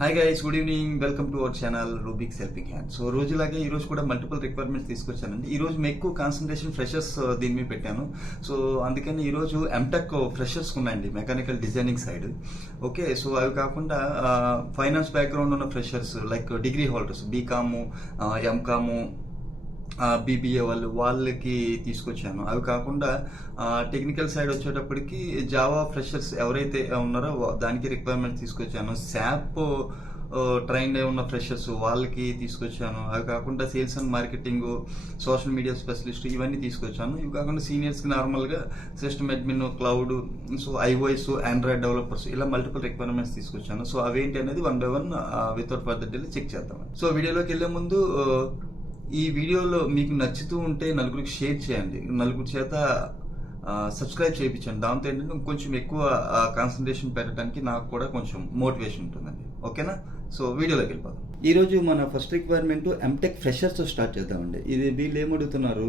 Hi guys, good evening. Welcome to our channel Rubik's helping hand. So రోజులాగే ఈ రోజు కూడా మల్టిపుల్ రిక్వైర్మెంట్స్ తీసుకొచ్చానండి. ఈ రోజు ఎక్కువ కాన్సన్ట్రేషన్ ఫ్రెషర్స్ దీని మీద పెట్టాను. సో అందుకని ఈ రోజు ఎంటెక్ ఫ్రెషర్స్ ఉన్నాయండి, mechanical designing side. Okay, so అవి కాకుండా ఫైనాన్స్ బ్యాక్గ్రౌండ్ ఉన్న freshers like degree holders, BCom, MCom, BBA వాళ్ళకి తీసుకొచ్చాను. అవి కాకుండా టెక్నికల్ సైడ్ వచ్చేటప్పటికి జావా ఫ్రెషర్స్ ఎవరైతే ఉన్నారో దానికి రిక్వైర్మెంట్ తీసుకొచ్చాను. శాప్ ట్రైన్ అయి ఉన్న ఫ్రెషర్స్ వాళ్ళకి తీసుకొచ్చాను. అవి కాకుండా sales and marketing, social media specialist ఇవన్నీ తీసుకొచ్చాను. ఇవి కాకుండా సీనియర్స్కి నార్మల్గా system admin, cloud, so iOS, Android developers ఇలా మల్టిపుల్ రిక్వైర్మెంట్స్ తీసుకొచ్చాను. సో అవేంటి అనేది one by one without further delay check చేద్దాం. సో వీడియోలోకి వెళ్లే ముందు ఈ వీడియోలో మీకు నచ్చుతూ ఉంటే నలుగురికి షేర్ చేయండి, నలుగురి చేత సబ్స్క్రైబ్ చేయించండి. దాంతో ఏంటంటే కొంచెం ఎక్కువ కాన్సన్ట్రేషన్ పెట్టడానికి నాకు కూడా కొంచెం మోటివేషన్ ఉంటుందండి. ఓకేనా? సో వీడియోలోకి వెళ్ళిపోదాం. ఈ రోజు మన first requirement MTech freshers start చేద్దామండి. ఇది వీళ్ళు ఏమడుగుతున్నారు,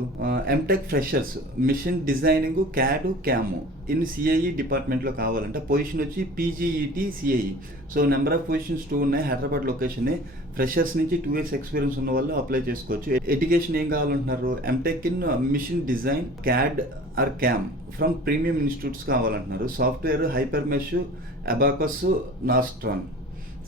MTech freshers machine designing CAD CAM in CIE డిపార్ట్మెంట్లో కావాలంటే పొజిషన్ వచ్చి PGET CIE. So number of positions 2 ఉన్నాయి. హైదరాబాద్ లొకేషన్. ఫ్రెషర్స్ నుంచి 2 years ఎక్స్పీరియన్స్ ఉన్న వాళ్ళు అప్లై చేసుకోవచ్చు. ఎడ్యుకేషన్ ఏం కావాలంటున్నారు, MTech in machine design CAD or CAM from premium institutes కావాలంటున్నారు. Software HyperMesh, Abaqus, Nastran.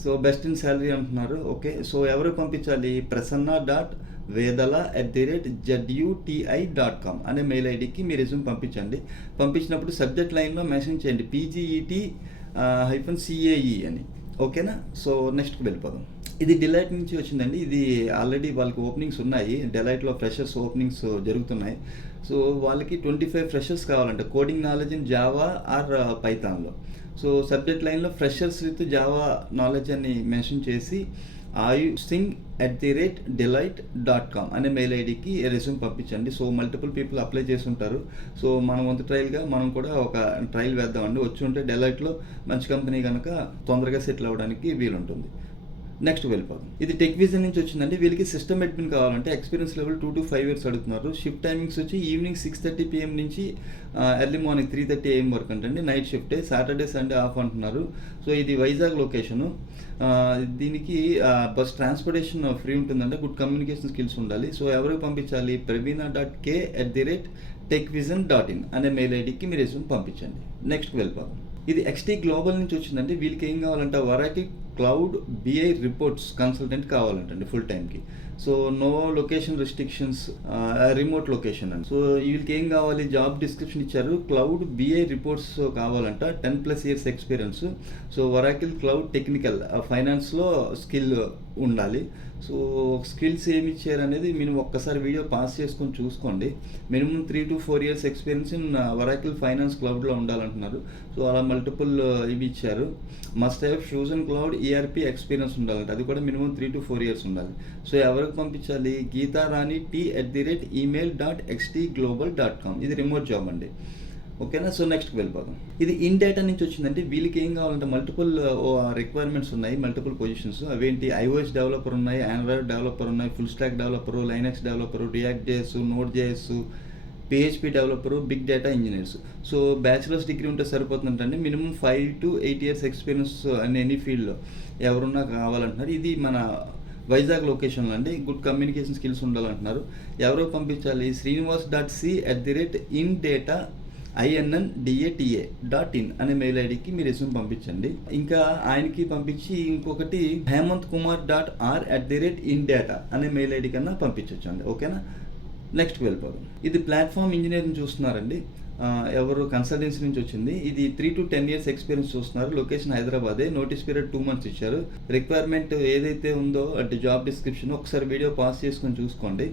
So best in salary అంటున్నారు. Okay, so ఎవరు పంపించాలి, prasanna.vedala@ZUTI.com అనే మెయిల్ ఐడికి మీ రెజ్యూమ్ పంపించండి. పంపించినప్పుడు సబ్జెక్ట్ లైన్లో మెన్షన్ చేయండి PGET-CAE అని. ఓకేనా? సో నెక్స్ట్కి వెళ్ళిపోదాం. ఇది డిలైట్ నుంచి వచ్చిందండి. ఇది ఆల్రెడీ వాళ్ళకి ఓపెనింగ్స్ ఉన్నాయి. డిలైట్లో ఫ్రెషర్స్ ఓపెనింగ్స్ జరుగుతున్నాయి. సో వాళ్ళకి 25 ఫ్రెషర్స్ కావాలంటే coding knowledge in Java or పైథాన్లో. సో సబ్జెక్ట్ లైన్లో ఫ్రెషర్స్ విత్ జావా నాలెడ్జ్ అని మెన్షన్ చేసి ayusing@deloitte.com అనే మెయిల్ ఐడికి రెజ్యూమ్ పంపించండి. సో మల్టిపుల్ పీపుల్ అప్లై చేసి ఉంటారు. సో మనం వంతు ట్రయల్గా మనం కూడా ఒక ట్రయల్ వేద్దామండి. వచ్చి ఉంటే డెలాయిట్లో మంచి కంపెనీ కనుక తొందరగా సెటిల్ అవ్వడానికి వీలుంటుంది. నెక్స్ట్ వెళ్ళిపోదాం. ఇది టెక్ విజన్ నుంచి వచ్చిందండి. వీళ్ళకి సిస్టమ్ అడ్మిన్ కావాలంటే ఎక్స్పీరియన్స్ లెవెల్ 2 to 5 years అడుగుతున్నారు. షిఫ్ట్ టైమింగ్స్ వచ్చి ఈవినింగ్ 6:30 PM నుంచి ఎర్లీ మార్నింగ్ 3:30 AM వరకు అంటండి. నైట్ షిఫ్టే. సాటర్డే సండే ఆఫ్ అంటున్నారు. సో ఇది వైజాగ్ లొకేషను. దీనికి బస్ ట్రాన్స్పోర్టేషన్ ఫ్రీ ఉంటుందంటే గుడ్ కమ్యూనికేషన్ స్కిల్స్ ఉండాలి. సో ఎవరికి పంపించాలి, pravina.k@techvision.in అనే మెయిల్ ఐడికి మీరు రెజ్యూమ్ పంపించండి. నెక్స్ట్కి వెళ్ళిపోదాం. ఇది ఎక్స్టీ గ్లోబల్ నుంచి వచ్చిందండి. వీళ్ళకి ఏం కావాలంటే Oracle cloud BI reports consultant కావాలంటండి ఫుల్ టైంకి. So no location restrictions, remote location అండి. సో వీళ్ళకి ఏం కావాలి, జాబ్ డిస్క్రిప్షన్ ఇచ్చారు. క్లౌడ్ BI రిపోర్ట్స్ కావాలంట, 10+ years experience. So Oracle cloud technical ఫైనాన్స్లో స్కిల్ ఉండాలి. సో స్కిల్స్ ఏమి ఇచ్చారు అనేది మీరు ఒక్కసారి వీడియో పాస్ చేసుకొని చూసుకోండి. Minimum 3 to 4 years experience in Oracle finance క్లౌడ్లో ఉండాలంటున్నారు. సో అలా మల్టిపుల్ ఇవి ఇచ్చారు. Must have fusion cloud ERP experience ఉండాలంటే అది కూడా మినిమం 3 to 4 years ఉండాలి. సో ఎవరికి పంపించాలి, geetharani@xt global.com. ఇది రిమోట్ జాబ్ అండి. ఓకేనా? సో నెక్స్ట్కి వెళ్ళిపోదాం. ఇది ఇన్ డేటా నుంచి వచ్చిందంటే వీళ్ళకి ఏం కావాలంటే మల్టిపుల్ రిక్వైర్మెంట్స్ ఉన్నాయి, మల్టిపుల్ పొజిషన్స్. అవేంటి, iOS డెవలపర్ ఉన్నాయి, ఆండ్రాయిడ్ డెవలపర్ ఉన్నాయి, full stack developer, Linux developer, React JS, Node JS, PHP developer, big data engineers. So bachelors degree ఉంటే సరిపోతుందంటే మినిమం 5 to 8 years ఎక్స్పీరియన్స్ అని ఎనీ ఫీల్డ్లో ఎవరున్నా కావాలంటున్నారు. ఇది మన వైజాగ్ లొకేషన్లో అండి. గుడ్ కమ్యూనికేషన్ స్కిల్స్ ఉండాలంటున్నారు. ఎవరో పంపించాలి, srinivas.c@innData.in అనే మెయిల్ ఐడికి మీ రెజ్యూమ్ పంపించండి. ఇంకా ఆయనకి పంపించి ఇంకొకటి hemantkumar.r@indata అనే మెయిల్ ఐడి కన్నా పంపించవచ్చు అండి. ఓకేనా? నెక్స్ట్కి వెళ్ళిపోదాం. ఇది ప్లాట్ఫామ్ ఇంజనీరింగ్ చూస్తున్నారండి. ఎవరు కన్సల్టెన్సీ నుంచి వచ్చింది. ఇది 3 to 10 years ఎక్స్పీరియన్స్ చూస్తున్నారు. లొకేషన్ హైదరాబాదే. నోటీస్ పీరియడ్ 2 months ఇచ్చారు. రిక్వైర్మెంట్ ఏదైతే ఉందో అంటే జాబ్ డిస్క్రిప్షన్ ఒకసారి వీడియో పాస్ చేసుకొని చూసుకోండి.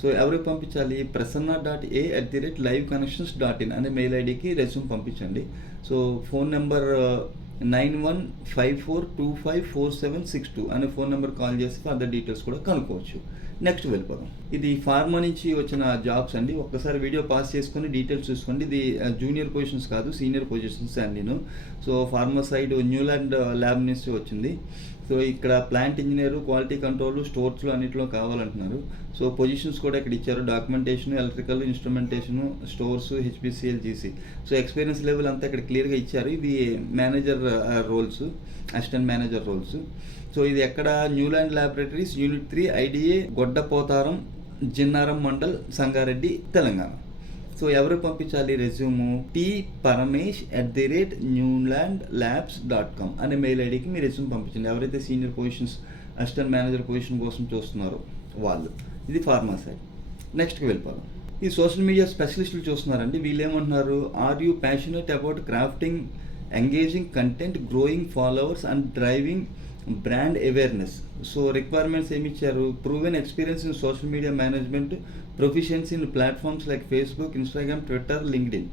సో ఎవరికి పంపించాలి, prasanna.a@liveconnections.in అనే మెయిల్ ఐడికి రెజ్యూమ్ పంపించండి. సో ఫోన్ నెంబర్ 9154254762 అనే ఫోన్ నెంబర్ కాల్ చేసి ఫర్దర్ డీటెయిల్స్ కూడా కనుక్కోవచ్చు. నెక్స్ట్ వెళ్ళిపోదాం. ఇది ఫార్మా నుంచి వచ్చిన జాబ్స్ అండి. ఒక్కసారి వీడియో పాస్ చేసుకొని డీటెయిల్స్ చూసుకోండి. ఇది జూనియర్ పొజిషన్స్ కాదు, సీనియర్ పొజిషన్స్ అండి. నేను so pharma side Newland lab నుంచి వచ్చింది. సో ఇక్కడ ప్లాంట్ ఇంజనీర్, క్వాలిటీ కంట్రోల్, స్టోర్స్లో అన్నింటిలో కావాలంటున్నారు. సో పొజిషన్స్ కూడా ఇక్కడ ఇచ్చారు. Documentation, electrical, instrumentation, stores, HPCL, GC. So experience level అంతా ఇక్కడ క్లియర్గా ఇచ్చారు. ఇవి manager roles, assistant manager roles. So ఇది ఎక్కడ? Newland laboratories, unit 3, IDA, Gaddapotharam, Jinnaram mandal, Sangareddy, Telangana. So ఎవరు పంపించాలి రెజ్యూము? tparamesh@newlandlabs.com అనే మెయిల్ ఐడికి మీ రెజ్యూమ్ పంపించండి. ఎవరైతే senior positions, assistant manager position కోసం చూస్తున్నారో వాళ్ళు. ఇది ఫార్మా సైడ్. నెక్స్ట్కి వెళ్ళిపోదాం. ఈ సోషల్ మీడియా స్పెషలిస్టులు చూస్తున్నారండి. వీళ్ళు ఏమంటున్నారు? Are you passionate about crafting engaging content, growing followers and driving brand awareness. So requirements ఏమి ఇచ్చారు? Proven experience in social media management, proficiency in platforms like Facebook, Instagram, Twitter, LinkedIn.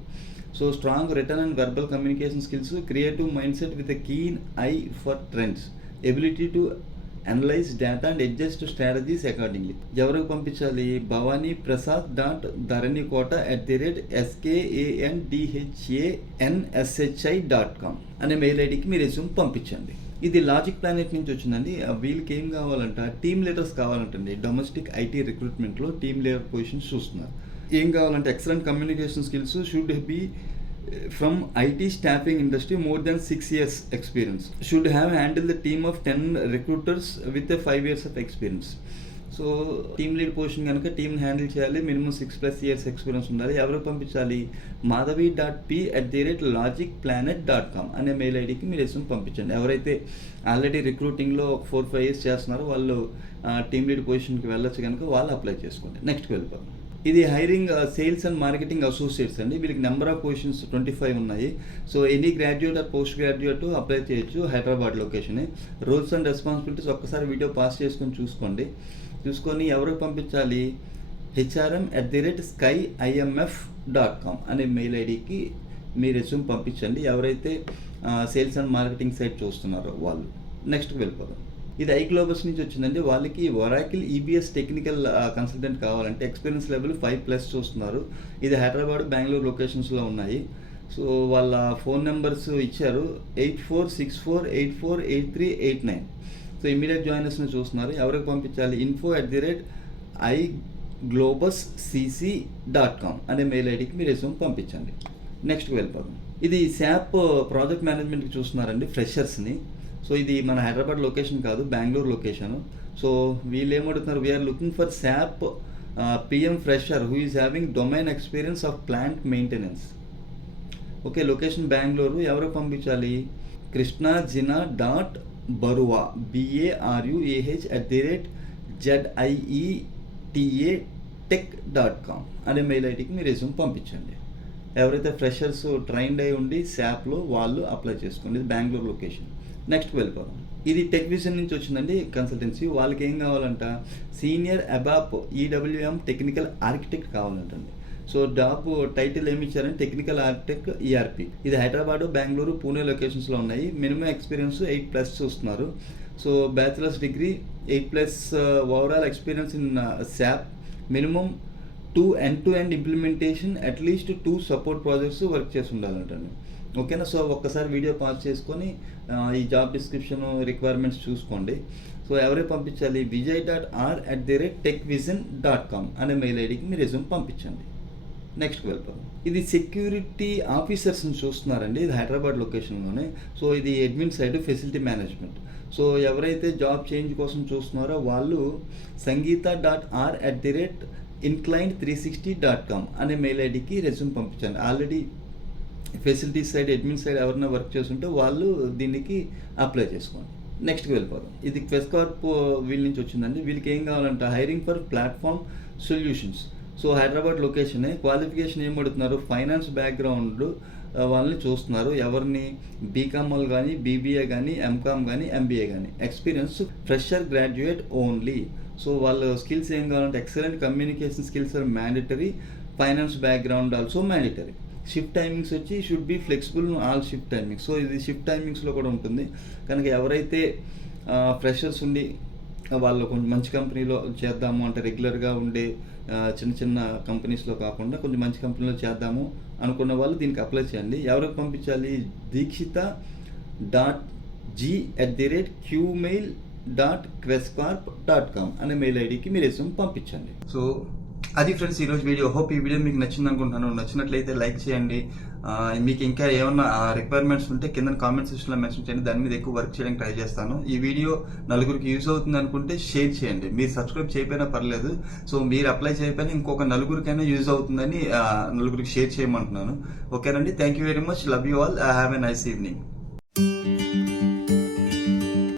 So strong written and verbal communication skills, creative mindset with a keen eye for trends, ability to analyse data and adjust strategies accordingly. ఎవరికి పంపించాలి? భవానీ ప్రసాద్ .ధరణికోట@skandhanshi.com అనే mail ఐడికి మీ resume పంపించండి. ఇది logic planet నుంచి వచ్చిందండి. వీళ్ళకి ఏం కావాలంట? టీమ్ లీడర్స్ కావాలంటండి. డొమెస్టిక్ ఐటీ రిక్రూట్మెంట్లో టీమ్ లీడర్ పొజిషన్స్ చూస్తున్నారు. ఏం కావాలంటే excellent communication skills, should be from IT staffing industry, more than 6 years experience, should have handle the team of 10 recruiters with 5 years of experience. So team lead position కనుక టీమ్ని handle చేయాలి, minimum 6+ years experience ఉండాలి. ఎవరికి పంపించాలి? madhavi.p@logicplanet.com అనే mail ఐడికి మీరు resume పంపించండి. ఎవరైతే ఆల్రెడీ రిక్రూటింగ్లో 4-5 years చేస్తున్నారో వాళ్ళు టీమ్ లీడ్ పొజిషన్కి వెళ్ళొచ్చు కనుక వాళ్ళు అప్లై చేసుకోండి. నెక్స్ట్కి వెళ్ళిపోతాం. ఇది hiring sales and marketing associates అండి. వీళ్ళకి నెంబర్ ఆఫ్ పొజిషన్స్ 25 ఉన్నాయి. So any graduate or post graduate apply చేయొచ్చు. హైదరాబాద్ లొకేషనే. రూల్స్ అండ్ రెస్పాన్సిబిలిటీస్ ఒక్కసారి వీడియో పాస్ చేసుకొని చూసుకొని ఎవరికి పంపించాలి? hrm@skyimf.com అనే మెయిల్ ఐడికి మీ రెజ్యూమ్ పంపించండి. ఎవరైతే సేల్స్ అండ్ మార్కెటింగ్ సైట్ చూస్తున్నారో వాళ్ళు. నెక్స్ట్కి వెళ్ళిపోదాం. ఇది ఐగ్లోబస్ నుంచి వచ్చిందండి. వాళ్ళకి ఒరాకిల్ EBS టెక్నికల్ కన్సల్టెంట్ కావాలంటే ఎక్స్పీరియన్స్ లెవెల్ 5+ చూస్తున్నారు. ఇది హైదరాబాద్, బెంగళూరు లొకేషన్స్లో ఉన్నాయి. సో వాళ్ళ ఫోన్ నెంబర్స్ ఇచ్చారు, 8464848389. సో ఇమీడియట్ జాయినర్స్ని చూస్తున్నారు. ఎవరికి పంపించాలి? info@iglobuscc.com అనే మెయిల్ ఐడికి మీరు రెజ్యూమ్ పంపించండి. నెక్స్ట్కి వెళ్ళిపోదాం. ఇది SAP ప్రాజెక్ట్ మేనేజ్మెంట్కి చూస్తున్నారండి, ఫ్రెషర్స్ని. సో ఇది మన హైదరాబాద్ లొకేషన్ కాదు, బెంగళూరు లొకేషను. సో వీళ్ళు ఏమడుగుతున్నారు? We're looking for SAP PM fresher who is having domain experience of plant maintenance. Okay, location Bengaluru. ఎవరికి పంపించాలి? krishnajiina.barua BARUAH@ZIETAtech.com అనే మెయిల్ ఐడికి మీరు రెజ్యూమ్ పంపించండి. ఎవరైతే ఫ్రెషర్స్ ట్రైన్డ్ అయి ఉండి SAPలో వాళ్ళు అప్లై చేసుకోండి. ఇది బెంగళూరు లొకేషన్. నెక్స్ట్కి వెళ్ళిపోదాం. ఇది టెక్ విజన్ నుంచి వచ్చిందండి కన్సల్టెన్సీ. వాళ్ళకి ఏం కావాలంట? Senior ABAP EWM technical architect కావాలంటండి. సో జాబ్ టైటిల్ ఏమి ఇచ్చారంటే టెక్నికల్ ఆర్కిటెక్ట్ ERP. ఇది హైదరాబాదు, బెంగళూరు, పూణే లొకేషన్స్లో ఉన్నాయి. మినిమం ఎక్స్పీరియన్స్ 8+ చూస్తున్నారు. So bachelors degree 8+ overall experience in SAP, minimum 2 end-to-end implementation, at least 2 support projects work చేసి ఉండాలంటండి. ఓకేనా? సో ఒక్కసారి వీడియో పాస్ చేసుకొని ఈ జాబ్ డిస్క్రిప్షన్, రిక్వైర్మెంట్స్ చూసుకోండి. సో ఎవరికి పంపించాలి? vijay.r@techvision.com అనే మెయిల్ ఐడికి మీరు రెజ్యూమ్ పంపించండి. నెక్స్ట్కి వెళ్ళిపోదాం. ఇది సెక్యూరిటీ ఆఫీసర్స్ని చూస్తున్నారండి. ఇది హైదరాబాద్ లొకేషన్లోనే. సో ఇది admin side, facility management. So ఎవరైతే జాబ్ చేంజ్ కోసం చూస్తున్నారో వాళ్ళు sangeeta.r@inclined360.com అనే మెయిల్ ఐడికి రెజ్యూమ్ పంపించండి. Already facility side, admin side ఎవరైనా వర్క్ చేస్తుంటే వాళ్ళు దీనికి అప్లై చేసుకోండి. నెక్స్ట్కి వెళ్ళిపోదాం. ఇది క్వెస్కార్ప్ వీళ్ళ నుంచి వచ్చిందండి. వీళ్ళకి ఏం కావాలంటే hiring for platform solutions. So Hyderabad లొకేషనే. క్వాలిఫికేషన్ ఏం పడుతున్నారు? ఫైనాన్స్ బ్యాక్గ్రౌండ్ వాళ్ళని చూస్తున్నారు. ఎవరిని? బీకామ్ వాళ్ళు కానీ, BBA కానీ, MCOM కానీ, MBA కానీ. Experience fresher graduate only. So వాళ్ళ స్కిల్స్ ఏం కావాలంటే excellent communication skills are mandatory, finance background also mandatory. Shift timings వచ్చి should be flexible all shift timings. So ఇది షిఫ్ట్ టైమింగ్స్లో కూడా ఉంటుంది కనుక ఎవరైతే ఫ్రెషర్స్ ఉండి వాళ్ళు కొంచెం మంచి కంపెనీలో చేద్దాము అంటే రెగ్యులర్గా ఉండే చిన్న చిన్న కంపెనీస్లో కాకుండా కొంచెం మంచి కంపెనీలో చేద్దాము అనుకున్న వాళ్ళు దీనికి అప్లై చేయండి. ఎవరికి పంపించాలి? deekshita.g@qmail.questcorp.com అనే మెయిల్ ఐడికి మీరు రెస్యూమ్ పంపించండి. సో అది ఫ్రెండ్స్ ఈరోజు వీడియో. హోప్ ఈ వీడియో మీకు నచ్చింది అనుకుంటున్నాను. నచ్చినట్లయితే లైక్ చేయండి. మీకు ఇంకా ఏమన్నా రిక్వైర్మెంట్స్ ఉంటే కింద కామెంట్ సెక్షన్లో మెన్షన్ చేయండి. దాని మీద ఎక్కువ వర్క్ చేయడానికి ట్రై చేస్తాను. ఈ వీడియో నలుగురికి యూజ్ అవుతుంది అనుకుంటే షేర్ చేయండి. మీరు సబ్స్క్రైబ్ చేయకపోయినా పర్లేదు. సో మీరు అప్లై చేయకపోయినా ఇంకొక నలుగురికైనా యూజ్ అవుతుందని నలుగురికి షేర్ చేయమంటున్నాను. ఓకేనండి. Thank you very much. Love you all. Have a nice evening.